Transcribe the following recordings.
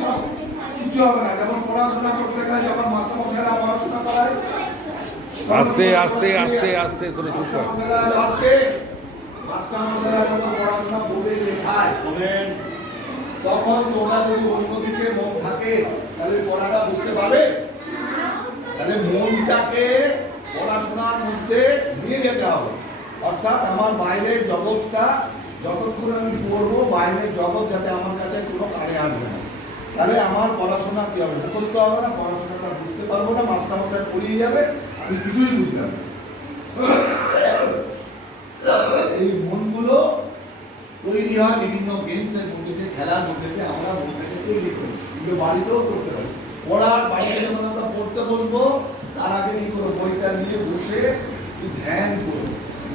সব কিছু হবে না। যেমন পড়াশোনা করতে গেলে যখন মাস্টারমশাইরা পড়াশোনা করায়, আস্তে আস্তে আস্তে আস্তে তোরা চুপ কর। মাস্টারমশাইরা যখন পড়াশোনা বলে লেখায় তখন তোমরা যদি অন্যদিকে মন থাকে তাহলে পড়াটা বুঝতে পারবে। তাহলে মনটাকে পড়াশোনার মধ্যে নিয়ে যেতে হবে। অর্থাৎ আমার বাইরের জগৎটা যতক্ষণ আমি পড়বো, বাইরের জগৎ যাতে আমার কাছে কোনো কানে আসবে না। তাহলে আমার পড়াশোনা কি হবে, মুখস্থ হবে না, পড়াশোনাটা বুঝতে পারবো না, মাস্টারমশাই পড়িয়ে যাবে, আমি কিছুই বুঝতে পারবো। এই মনগুলো তৈরি হয় বিভিন্ন গেমসের মধ্যে দিয়ে, খেলার মধ্যে দিয়ে আমরা মনটাকে তৈরি করি, কিন্তু বাড়িতেও করতে পারি। পড়ার বাড়িতে যখন আমরা পড়তে বসবো তার আগে কি করবো, বইটা নিয়ে বসে ধ্যান করবো।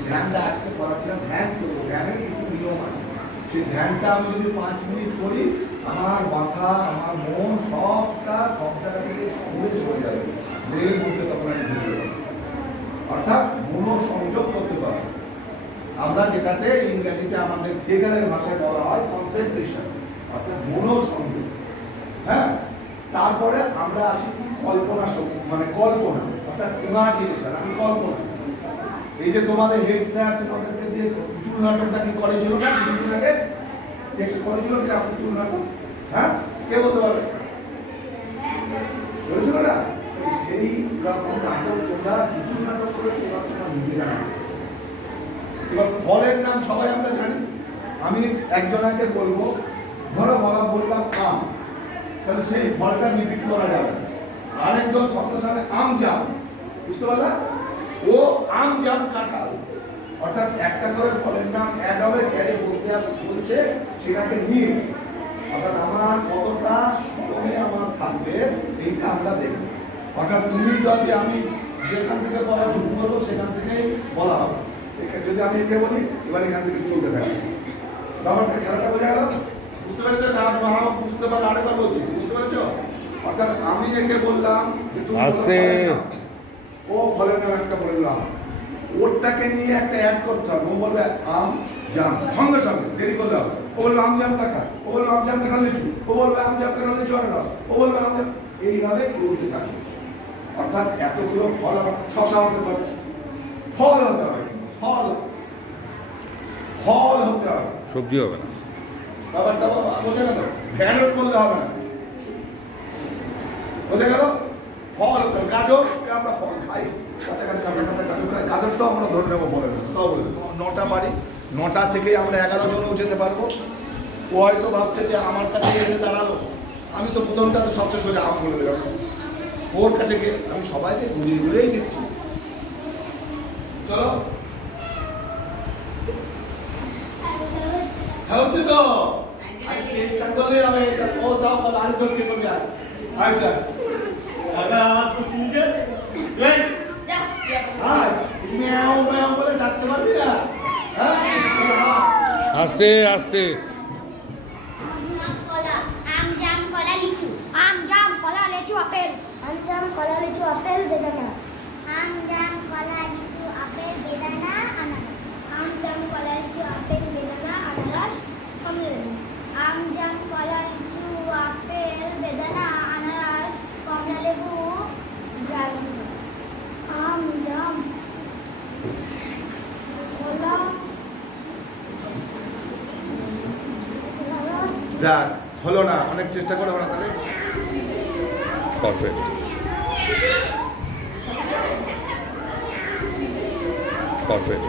ধ্যানটা আজকে পড়াচ্ছিলাম, ধ্যান করবো। ধ্যানের কিছু নিয়ম আছে, সেই ধ্যানটা আমি যদি 5 মিনিট করি, আমার মাথা আমার মন সবটা সব জায়গা থেকে সরে চলে যাবে, দেহের মধ্যে তখন আমি ঢুকতে পারবো। অর্থাৎ মনোসংযোগ করতে পারবো আমরা, যেটাতে ইংরেজিতে আমাদের থিয়েটারের ভাষায় বলা হয় কনসেন্ট্রেশন, অর্থাৎ মনোসংযোগ। হ্যাঁ, তারপরে আমরা আসি কল্পনা শক্তি, মানে কল্পনা, অর্থাৎ ইমাজিনেশন। আমি কল্পনা, এই যে তোমাদের হেড স্যার তোমাদেরকে দিয়ে পুতুল নাটকটা কি করেছিল না কিছুদিন আগে, করেছিল যে পুতুল নাটক? হ্যাঁ, কে বলতে পারবে? করেছিল না? সেই রকম নাটক তোমরা পুতুল নাটক করেছো, তোমরা নিজেরা। এবার ফলের নাম সবাই আমরা জানি। আমি একজনকে বলবো, ধরো বললাম আম, তাহলে সেই ফলটা রিপিট করা যাবে। আরেকজন শব্দের সাথে আম জাম, বুঝতে পারলা? ও আম জাম কাঁঠাল, অর্থাৎ একটা করে ফলের নাম অ্যাড হবে, ক্যারে বলতে বলছে সেটাকে নিয়ে, অর্থাৎ আমার কতটা স্মরণে আমার থাকবে এইটা আমরা দেখব। অর্থাৎ তুমি যদি, আমি যেখান থেকে বলা শুরু করবো সেখান থেকেই বলা হবে। যদি আমি একে বলি, এবার এখান থেকে চলতে থাকি। ব্যাপারটা, খেলাটা বোঝা গেল? বুঝতে পেরেছো না? বুঝতে পারলে আরেকবার বলছি, বুঝতে পেরেছো? অর্থাৎ আমি একে বললাম যে তুমি ও ফলের নাম একটা বলে দিলাম, ওরটাকে নিয়ে একটা অ্যাড করতে হবে। ও বলবে আম জাম, সঙ্গে সঙ্গে, দেরি করলে হবে। ও বলবে আম জামটা খা, ও বলবে আম জামটা খা লিচু, ও বলবে আম জামটা খা লিচু রস, ও বলবে আম জাম, এইভাবে চলতে থাকে। অর্থাৎ এতগুলো ফল, আমার শশা হতে পারে, ফল হতে হবে, ফল ফল হতে হবে, সবজি হবে না। ব্যাপারটা বোঝা গেল? ভ্যানট করলে হবে না, বোঝা গেল? ফল হতে হবে। গাজরকে আমরা ফল খাই, কাছাকাছি গাজর খাই, গাজরটাও আমরা ধরে নেবো ফলের, তাও বলে 9টা বাড়ি, 9টা থেকেই আমরা 11 জনেও যেতে পারবো। ও হয়তো ভাবছে যে আমার কাছে এসে দাঁড়ালো, আমি তো প্রথমটাতে সবচেয়ে সোজা আম বলে দিলাম, ওর কাছে গিয়ে আমি সবাইকে ঘুরিয়ে ঘুরিয়েই দিচ্ছি। চলো, হচ্ছে তো, আমি চেষ্টা করলে হবে। ও তাও আরেকজনকে করবে, আর যা ম্যাও ম্যাও বলে ডাকতে পারবি না? আস্তে আস্তে। আম জাম কলা লিচু, আম জাম কলা লিচু আপেল, আম জাম কলা লিচু আপেল বেদানা, আম জাম কলা লিচু আপেল বেদানা আনারস, আম জাম কলা লিচু আপেল বেদানা আনারস কমলা, আম জাম কলা লিচু আপেল বেদানা আনারস কমলা লেবু ড্রাগন, আম জাম কলা যাক, হলো না, অনেক চেষ্টা করে হলো না। তাহলে পারফেক্ট, পারফেক্ট।